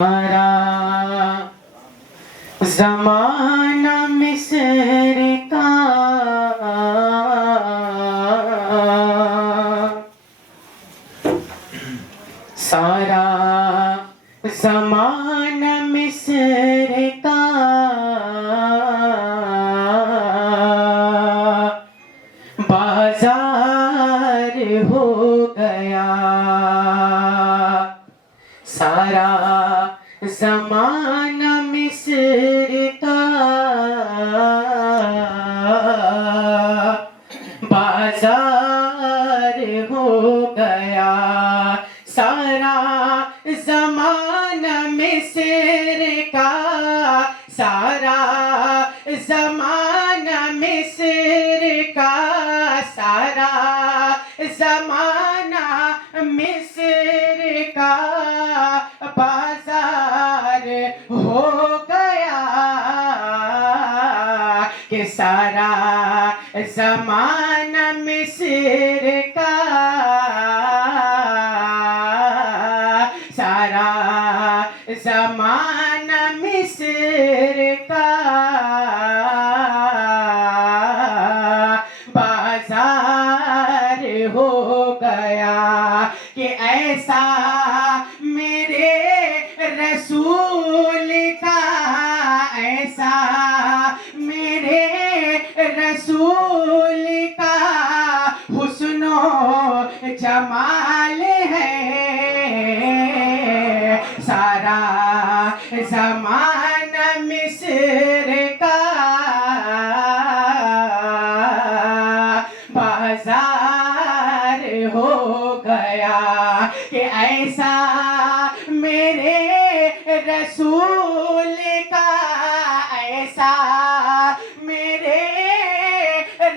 हमारा ज़माना मिस्र का सारा ज़माना मिस्र का बाजार हो गया। सारा ज़माना मिस्र का बाजार हो गया। सारा ज़माना मिस्र का सारा ज़माना मिस्र का सारा ज़माना मिस्र का बाजार हो गया कि सारा ज़माना मिस्र का सारा ज़माना मिस्र का बाजार हो गया कि ऐसा मेरे रसूल का ऐसा मेरे रसूल का हुस्नो जमाल है। सारा ज़माना मिस्र का बाजार हो गया कि ऐसा मेरे रसूल का ऐसा मेरे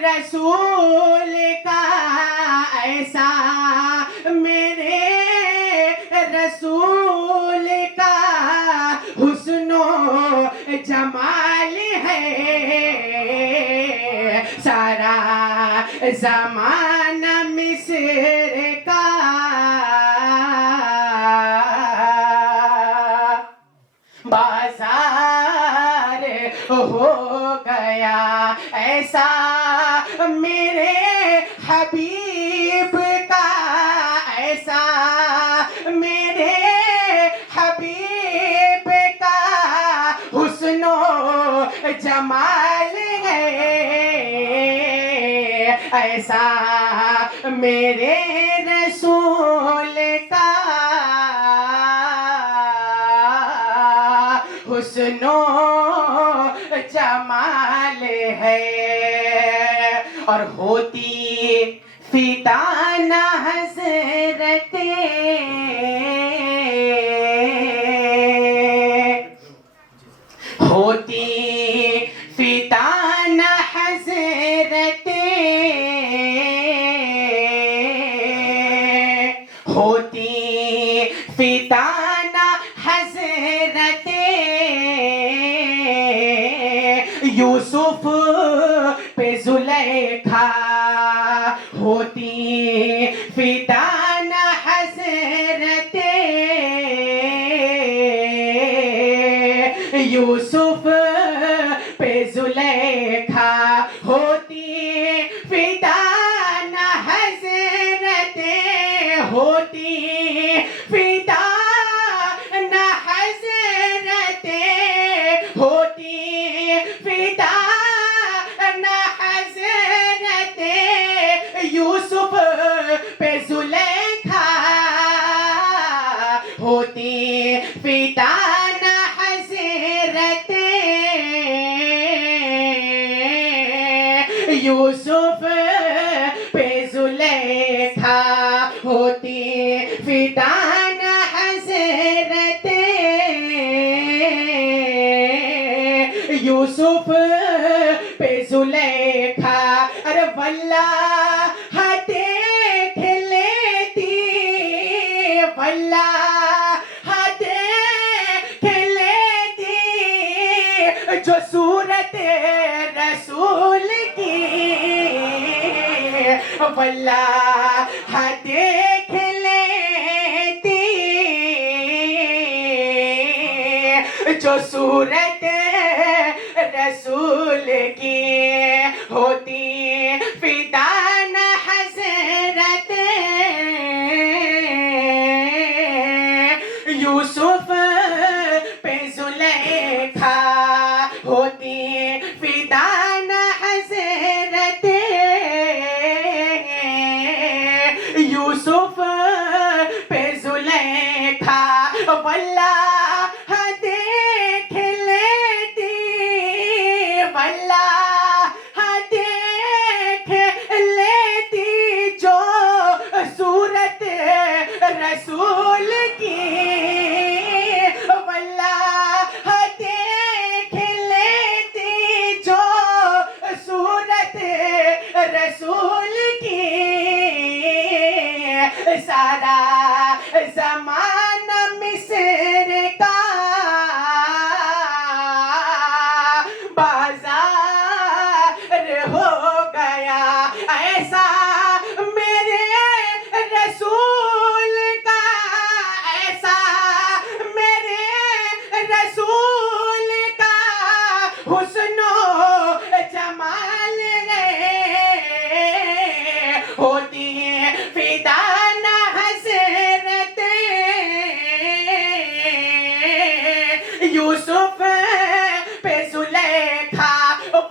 रसूल का ऐसा मेरे रसूल का हुस्नो जमाल है। सारा ज़माना मिस्र का बाजार हो गया। ऐसा मेरे हबीब का ऐसा मेरे हबीब का हुस्नो जमाल है। ऐसा मेरे रसूल का हुस्नो जमाल है। और होती फिदा न हज़रत होती फिदा न हज़रत होती फिदा न हज़रत यूसुफ पे ज़ुलेखा होती फिदा न हज़रत यूसुफ पे ज़ुलेखा होती फिदा न हज़रत होती फिदा न हज़रत होती फिदा न हज़रत यूसुफ पे ज़ुलेखा होती फिदा न हज़रत यूसुफ पे ज़ुलेखा होती फिदा न हज़रत यूसुफ पे ज़ुलेखा। अरे वल्लाह देख लेती वल्लाह देख लेती जो सूरत रसूल की वल्लाह देख लेती जो सूरत रसूल की होती फिदा न हज़रत यूसुफ पे जुलेखा होती फिदा न हज़रत यूसुफ पे जुलेखा वल्लाह देख लेती वल्लाह देख लेती जो सूरत रसूल की वल्लाह देख लेती जो सूरत रसूल की सारा ज़माना मिस्र का बाजार हो गया ऐसा मेरे रसूल का ऐसा मेरे रसूल का हुस्नो जमाल होती है फिदा न हज़रत यूसुफ पे जुलेखा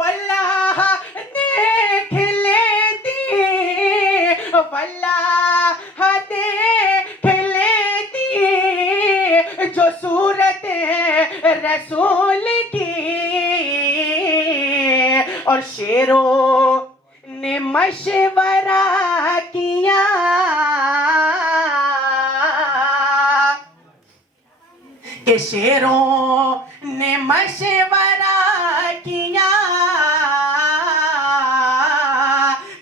वल्लाह देख लेती वल्लाह देख लेती जो सूरत रसूल की और शेरों ने मशवरा किया कि शेरों ने मशवरा किया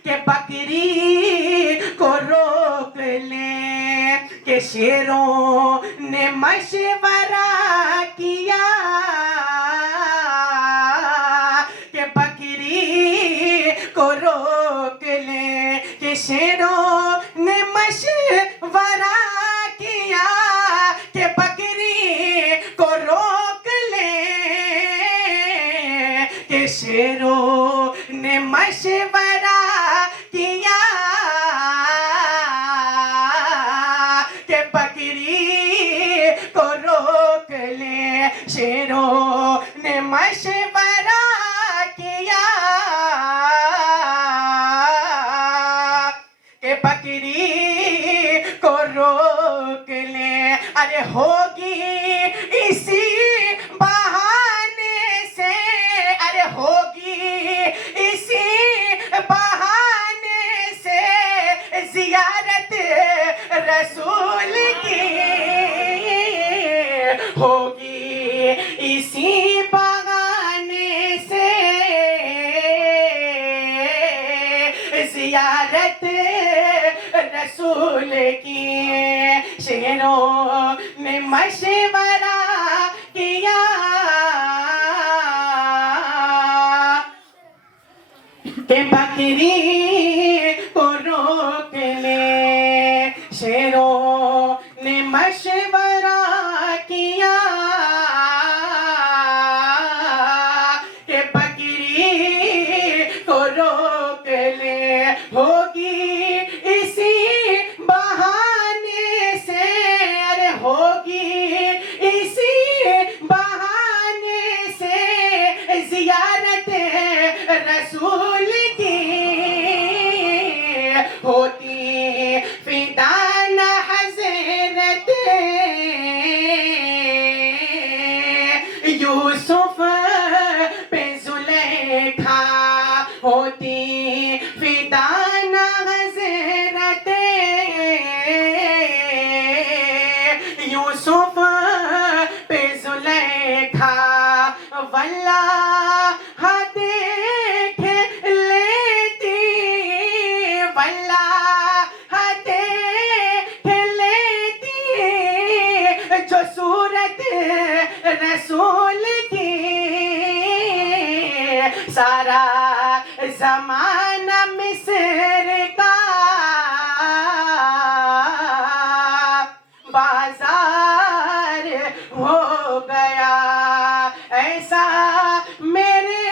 कि बकरी को रोक ले कि शेरों ने मशवरा किया कि बकरी को रोक ले कि शेरों ने मशवरा किया कि बकरी को रोक ले कि शेरों ने मशवरा किया कि बकरी को रोक ले शेरों ने मशवरा किया कि बकरी को रोक ले अरे होगी इसी बहाने से अरे होगी इसी बहाने से जियारत रसूल की होगी इसी बहाने से जियारत रसूल की शेरों ने मशवरा किया कि बकरी को रोक ले शेरों ने मशवरा किया कि बकरी को रोक ले होगी इसी बहाने से अरे होगी इसी बहाने से जियारत रसूल की होती फिदा न हज़रत यूसुफ पे जुलेखा होती फिदा न हज़रत यूसुफ पे जुलेखा वल्लाह देख लेती वल्लाह देख लेती जो सूरत रसूल की सारा ज़माना मिस्र का बाजार हो गया ऐसा मेरे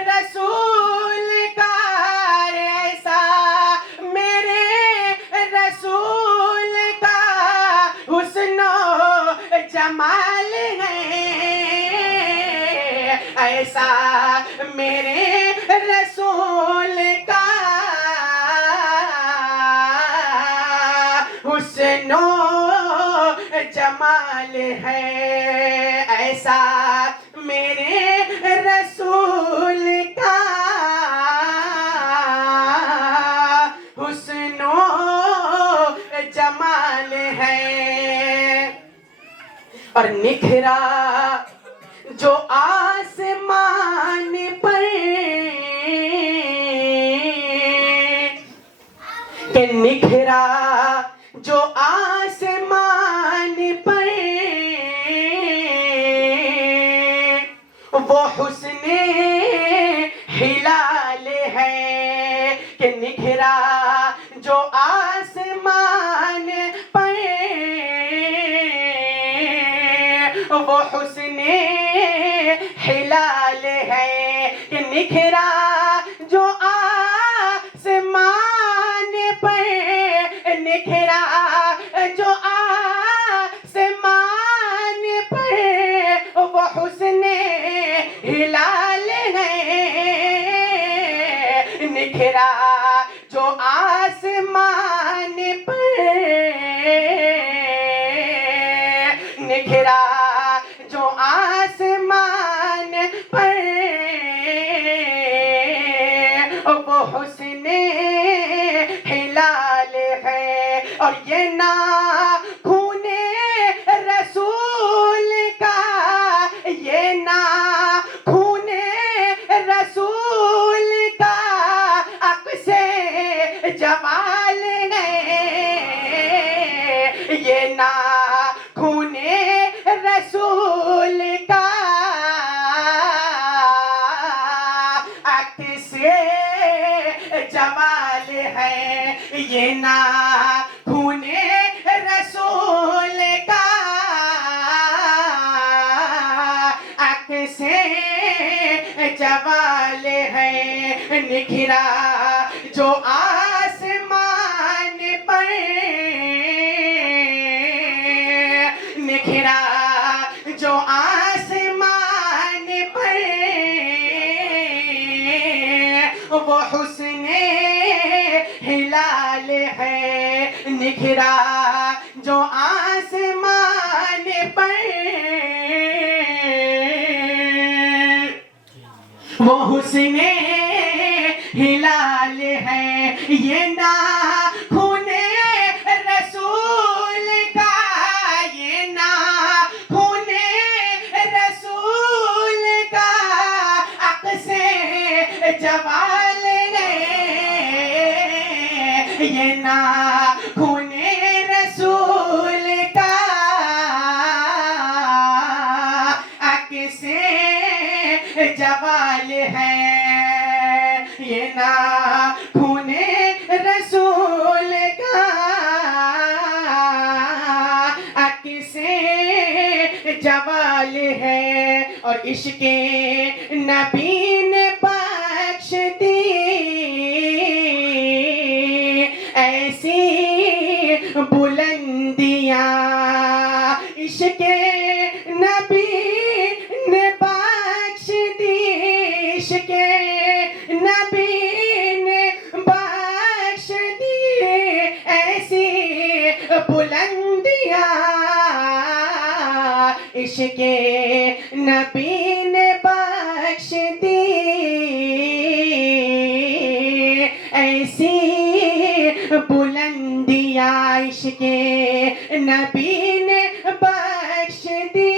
रसूल का, ऐसा मेरे रसूल का हुस्नो जमाल है, ऐसा मेरे रसूल का हुस्नो जमाल है, ऐसा मेरे रसूल का हुस्नो जमाल है। और निखरा जो आसमान पर के निखरा जो आसमान पर वो हुस्ने हिलाल है, कि निखरा जो आसमान पर वो हुस्ने हिलाल है, कि निखरा जो आसमान पर, निखरा जो आसमान पर वो हुस्ने हिलाल है, निखरा जो आसमान पर, निखरा जो आसमान पर वो हुस्ने हिलाल है। और ये ना खूने रसूल का, ये ना खूने रसूल का अक्से जमाल है, ये ना खूने रसूल का अक्से जमाल है, ये ना खूने रसूल का अक्से जमाल है, निखरा जो आसमान पर, निखरा जो आसमान पर वो हुस्ने हिलाल है, निखरा जो आसमान पर वो हुस्ने हिलाल है, ये ना खूने रसूल का, ये ना खूने रसूल का अक्से जवाल है, ये ना खूने रसूल का अक्से जवाल है, ये ना खूने रसूल का अक्से जवाल है। और इश्के नबी ने बख्श दी ऐसी बुलंदियां, इश्के नबी ने बख्श दी, इश्के नबी ने बख्श दी ऐसी बुलंदियां, इश्के नबी ने बख्श दी ऐसी बुलंदियां, इश्के नबी ने बख्श दी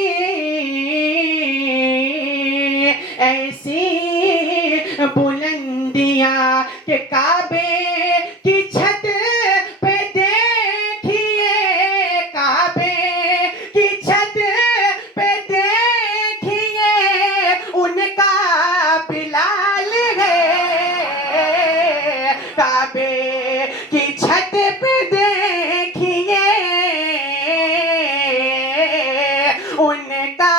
ऐसी बुलंदियां, के काबे की छत पे देखिए, काबे की छत पे देखिए उनका बिलाल है, काबे की छत पे देखिए उनका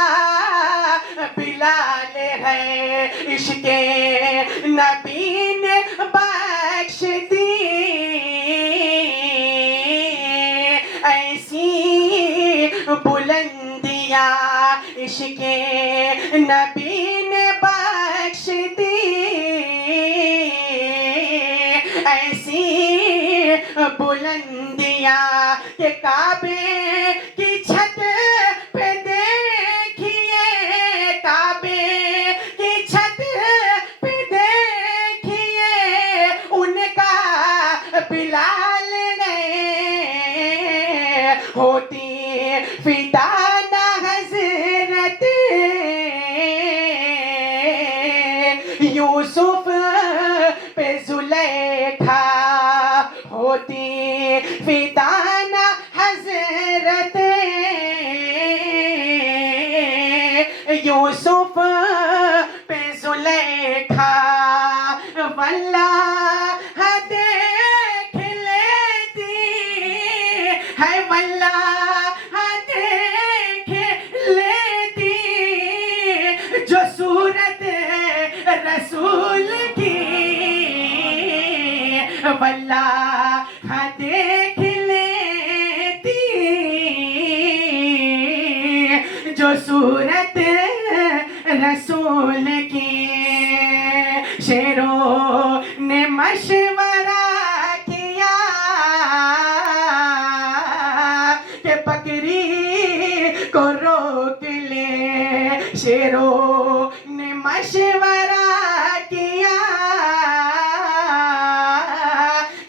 इश्क नबी ने बख्श दी ऐसी बुलंदियाँ इश्क नबी ने बख्श दी ऐसी बुलंदियाँ के काबे की छत पे देखिए काबे की छत पे देखिए उनका बिलाल गए होती फिदा ना हजरत यूसुफ पे जुलेखा होती फिदा ना हजरत यूसुफ पे जुलेखा वल्लाह देख लेती है वल्लाह देख लेती जो सूरत रसूल की वल्लाह देख लेती जो सूरत रसूल की शेरों ने मशवरा किया कि बकरी को रोक ले शेरों ने मशवरा किया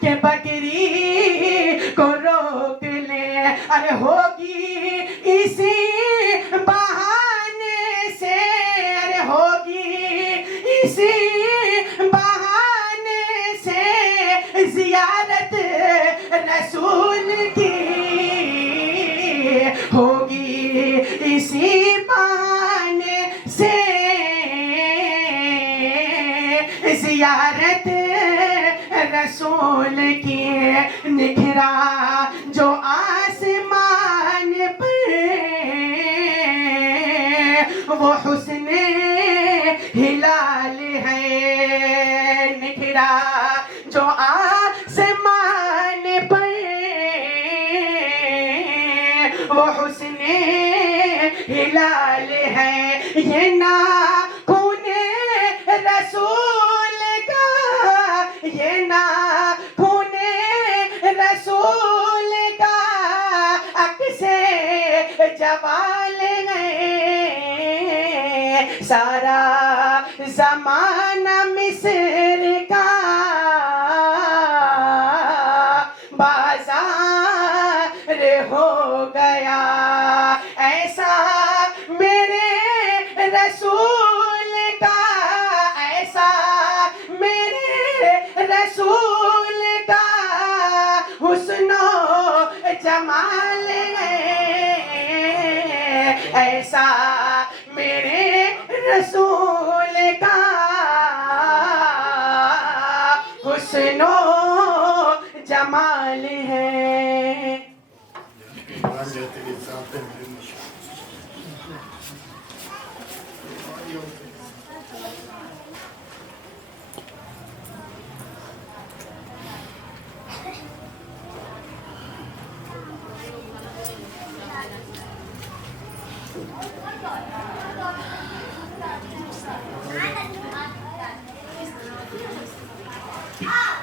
कि बकरी को रोक ले अरे होगी इसी बहाने से अरे होगी इसी बहाने से जियारत रसूल की होगी इसी बहाने से जियारत रसूल की निखरा जो आसमान पर वो हुस्ने हिलाल है निखरा जो आसमान पर वो हुस्ने हिलाल है ये ना खूने रसूल का ये ना खूने रसूल का अक्से जवाल गए सारा जमाना मिस्र का बाजार हो गया ऐसा मेरे रसूल का ऐसा मेरे रसूल का हुस्नो जमाल है ऐसा मेरे रसूल का हुस्नो जमाल है Ah!